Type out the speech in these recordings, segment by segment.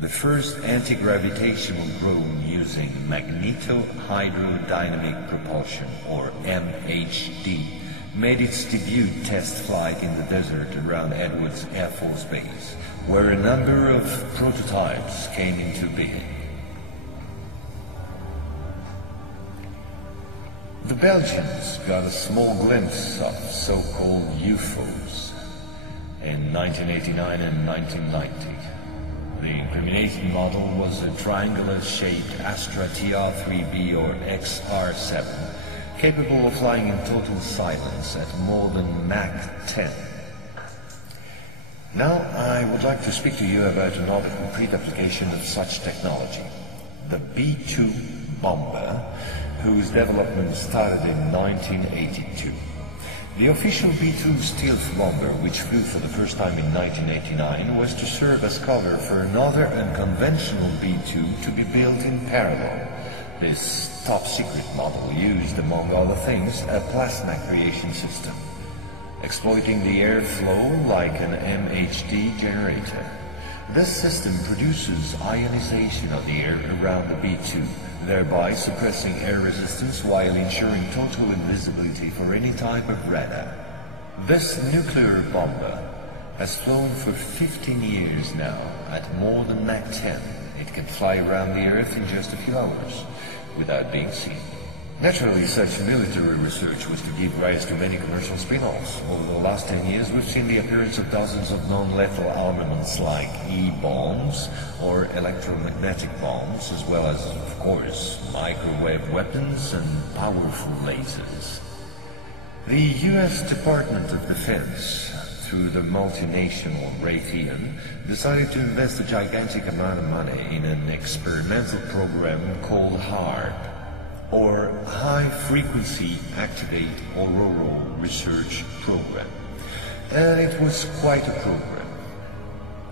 The first anti-gravitational drone using magneto-hydrodynamic propulsion, or MHD, made its debut test flight in the desert around Edwards Air Force Base, where a number of prototypes came into being. The Belgians got a small glimpse of so-called UFOs in 1989 and 1990. The incriminating model was a triangular-shaped Astra TR-3B or XR-7, capable of flying in total silence at more than Mach 10. Now I would like to speak to you about another concrete application of such technology, the B-2 bomber, whose development started in 1982. The official B-2 stealth bomber, which flew for the first time in 1989, was to serve as cover for another unconventional B-2 to be built in parallel. This top-secret model used, among other things, a plasma creation system, exploiting the airflow like an MHD generator. This system produces ionization of the air around the B-2, thereby suppressing air resistance while ensuring total invisibility for any type of radar. This nuclear bomber has flown for 15 years now at more than Mach 10. It can fly around the Earth in just a few hours without being seen. Naturally, such military research was to give rise to many commercial spin-offs. Over the last 10 years, we've seen the appearance of dozens of non-lethal armaments like E-bombs or electromagnetic bombs, as well as, of course, microwave weapons and powerful lasers. The U.S. Department of Defense, through the multinational Raytheon, decided to invest a gigantic amount of money in an experimental program called HAARP, or High Frequency Activate Auroral Research Program. And it was quite a program.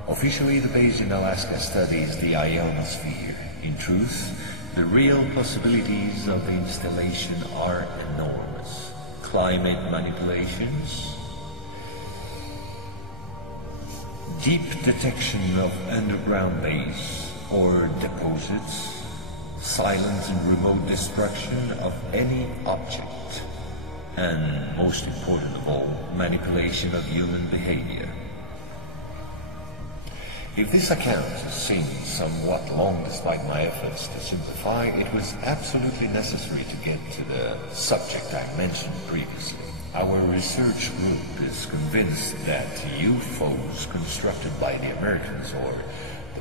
Officially, the base in Alaska studies the ionosphere. In truth, the real possibilities of the installation are enormous. Climate manipulations, deep detection of underground base or deposits, silent and remote destruction of any object, and most important of all, manipulation of human behavior. If this account seems somewhat long despite my efforts to simplify, it was absolutely necessary to get to the subject I mentioned previously. Our research group is convinced that UFOs constructed by the Americans or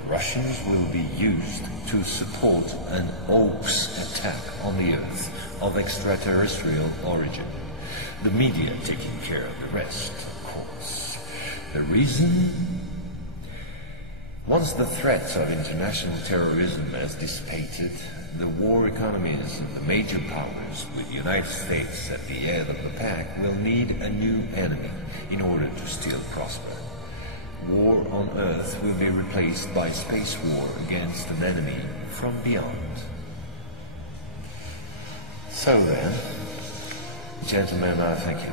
Russians will be used to support an hoax attack on the Earth of extraterrestrial origin. The media taking care of the rest, of course. The reason? Once the threats of international terrorism has dissipated, the war economies of the major powers, with the United States at the head of the pack, will need a new enemy in order to still prosper. War on Earth will be replaced by space war against an enemy from beyond. So then, gentlemen, I thank you.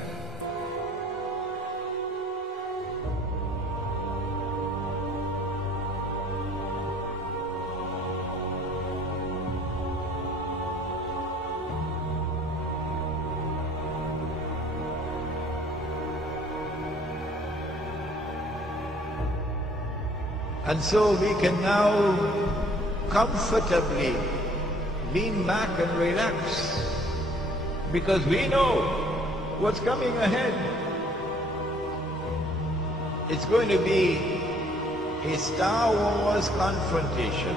And so we can now comfortably lean back and relax, because we know what's coming ahead. It's going to be a Star Wars confrontation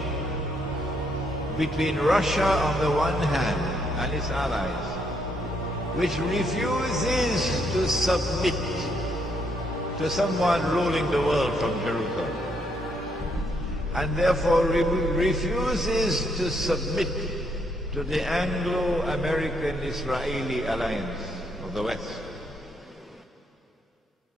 between Russia on the one hand and its allies, which refuses to submit to someone ruling the world from Jerusalem, and therefore refuses to submit to the Anglo-American-Israeli alliance of the West.